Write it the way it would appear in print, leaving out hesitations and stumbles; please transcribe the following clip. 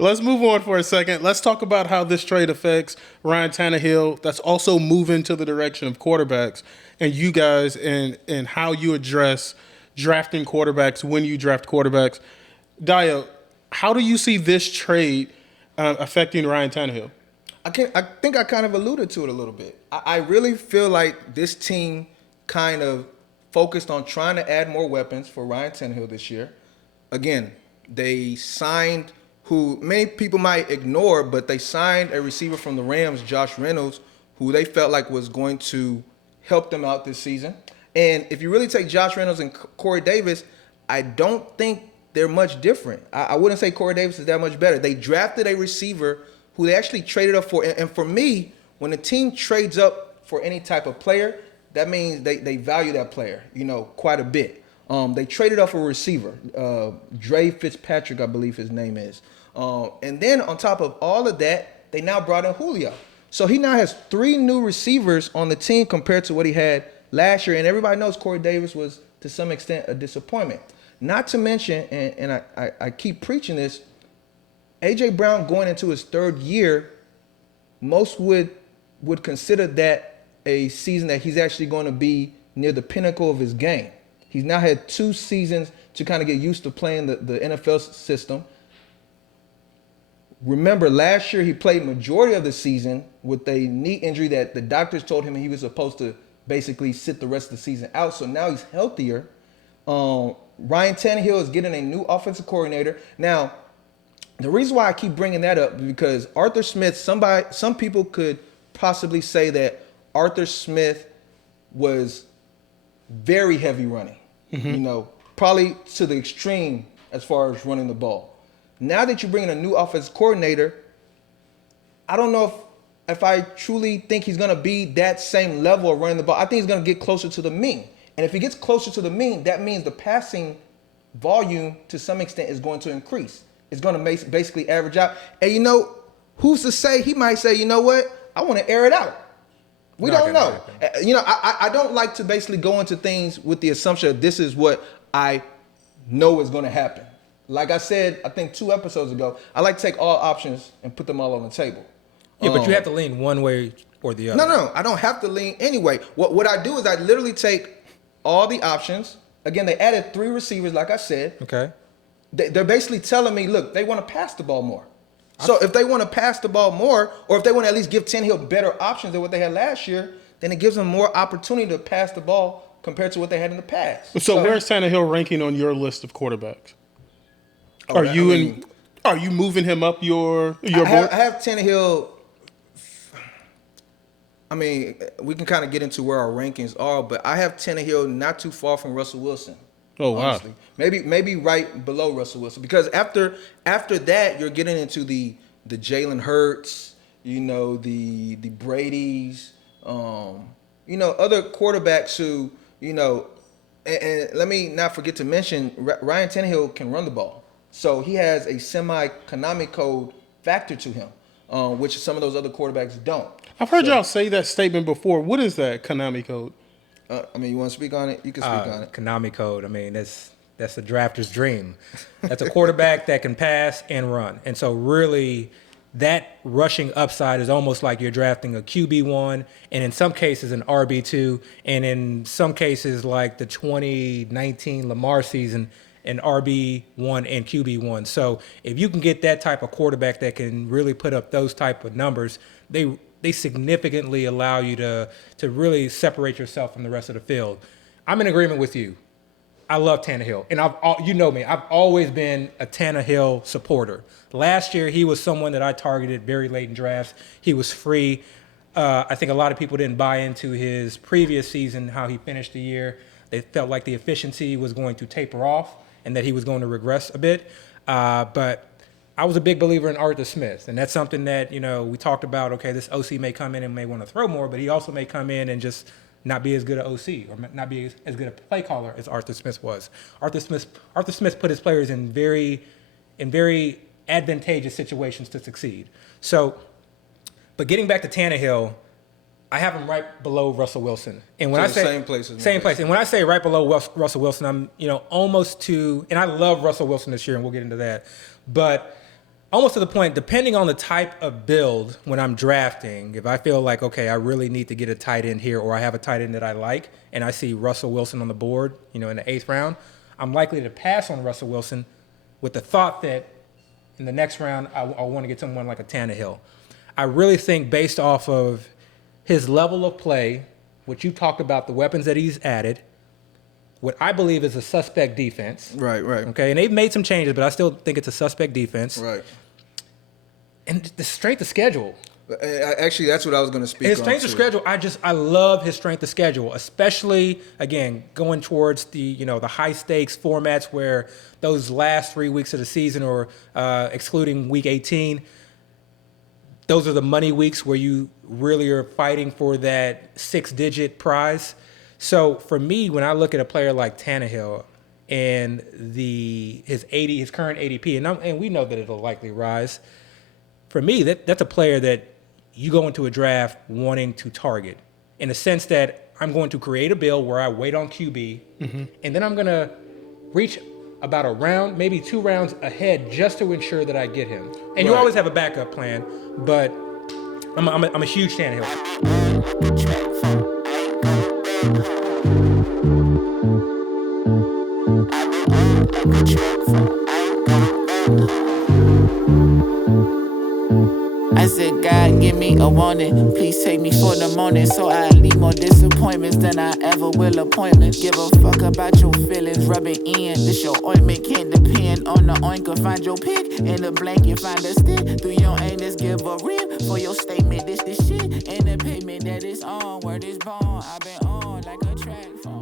Let's move on for a second. Let's talk about how this trade affects Ryan Tannehill. That's also moving to the direction of quarterbacks, and you guys, and how you address drafting quarterbacks when you draft quarterbacks. Dio, how do you see this trade affecting Ryan Tannehill? I think I kind of alluded to it a little bit. I really feel like this team kind of focused on trying to add more weapons for Ryan Tannehill this year. Again, they signed who many people might ignore, but they signed a receiver from the Rams, Josh Reynolds, who they felt like was going to help them out this season. And if you really take Josh Reynolds and Corey Davis, I don't think they're much different. I wouldn't say Corey Davis is that much better. They drafted a receiver who they actually traded up for. And for me, when a team trades up for any type of player, that means they value that player, quite a bit. They traded up for a receiver, Dre Fitzpatrick, I believe his name is. And then on top of all of that, they now brought in Julio. So he now has 3 new receivers on the team compared to what he had last year. And everybody knows Corey Davis was, to some extent, a disappointment. Not to mention, and I keep preaching this, A.J. Brown going into his 3rd year, most would consider that a season that he's actually going to be near the pinnacle of his game. He's now had 2 seasons to kind of get used to playing the NFL system. Remember, last year he played majority of the season with a knee injury that the doctors told him he was supposed to basically sit the rest of the season out. So now he's healthier. Ryan Tannehill is getting a new offensive coordinator. Now, the reason why I keep bringing that up is because Arthur Smith, some people could possibly say that Arthur Smith was very heavy running, probably to the extreme as far as running the ball. Now that you bring in a new offensive coordinator, I don't know if I truly think he's going to be that same level of running the ball. I think he's going to get closer to the mean. And if he gets closer to the mean, that means the passing volume to some extent is going to increase. It's going to basically average out. And who's to say he might say, you know what? I want to air it out. We don't know. I don't like to basically go into things with the assumption that this is what I know is going to happen. Like I said, I think 2 episodes ago, I like to take all options and put them all on the table. Yeah, but you have to lean one way or the other. No, I don't have to lean anyway. What I do is I literally take all the options. Again, they added 3 receivers, like I said. Okay. They're basically telling me, look, they want to pass the ball more. So if they want to pass the ball more, or if they want to at least give Tannehill better options than what they had last year, then it gives them more opportunity to pass the ball compared to what they had in the past. So where's Tannehill ranking on your list of quarterbacks? Are you moving him up your board? I have Tannehill. I mean, we can kind of get into where our rankings are, but I have Tannehill not too far from Russell Wilson. Oh, wow. Honestly. Maybe right below Russell Wilson. Because after that, you're getting into the Jalen Hurts, the Brady's, other quarterbacks who, and let me not forget to mention, Ryan Tannehill can run the ball. So he has a semi-economic code factor to him, which some of those other quarterbacks don't. I've heard y'all say that statement before. What is that Konami code? You want to speak on it? You can speak on it. Konami code. I mean, that's a drafter's dream. That's a quarterback that can pass and run. And so really that rushing upside is almost like you're drafting a QB1 and in some cases an RB2 and in some cases like the 2019 Lamar season, an RB1 and QB1. So if you can get that type of quarterback that can really put up those type of numbers, they significantly allow you to really separate yourself from the rest of the field. I'm in agreement with you. I love Tannehill. And you know me, I've always been a Tannehill supporter. Last year, he was someone that I targeted very late in drafts. He was free. I think a lot of people didn't buy into his previous season, how he finished the year. They felt like the efficiency was going to taper off and that he was going to regress a bit. But I was a big believer in Arthur Smith, and that's something that, we talked about, okay, this OC may come in and may want to throw more, but he also may come in and just not be as good an OC or not be as good a play caller as Arthur Smith was. Arthur Smith put his players in very advantageous situations to succeed. So, but getting back to Tannehill, I have him right below Russell Wilson. And when I say same place. And when I say right below Russell Wilson, I'm almost to, and I love Russell Wilson this year, and we'll get into that. But almost to the point, depending on the type of build when I'm drafting, if I feel like, okay, I really need to get a tight end here, or I have a tight end that I like, and I see Russell Wilson on the board, in the 8th round, I'm likely to pass on Russell Wilson with the thought that in the next round, I want to get someone like a Tannehill. I really think based off of his level of play, what you talked about, the weapons that he's added, what I believe is a suspect defense. Right. Okay, and they've made some changes, but I still think it's a suspect defense. Right. And the strength of schedule. Actually, that's what I was going to speak on. His strength of schedule, I love his strength of schedule, especially, again, going towards the high stakes formats where those last 3 weeks of the season, or excluding week 18, those are the money weeks where you really are fighting for that 6-digit prize. So for me, when I look at a player like Tannehill and his current ADP, and we know that it'll likely rise, for me, that's a player that you go into a draft wanting to target, in the sense that I'm going to create a build where I wait on QB, and then I'm going to reach about a round, maybe 2 rounds ahead, just to ensure that I get him. And you always have a backup plan, but I'm a huge Tannehill. I said, God, give me a warning. Please take me for the morning, so I leave more disappointments than I ever will appointments. Give a fuck about your feelings, rub it in. This your ointment, can't depend on the oinker. Find your pick in the blanket, find a stick. Through your anus, give a rib for your statement. This shit, and the payment that is on, word is born. I've been on like a track phone.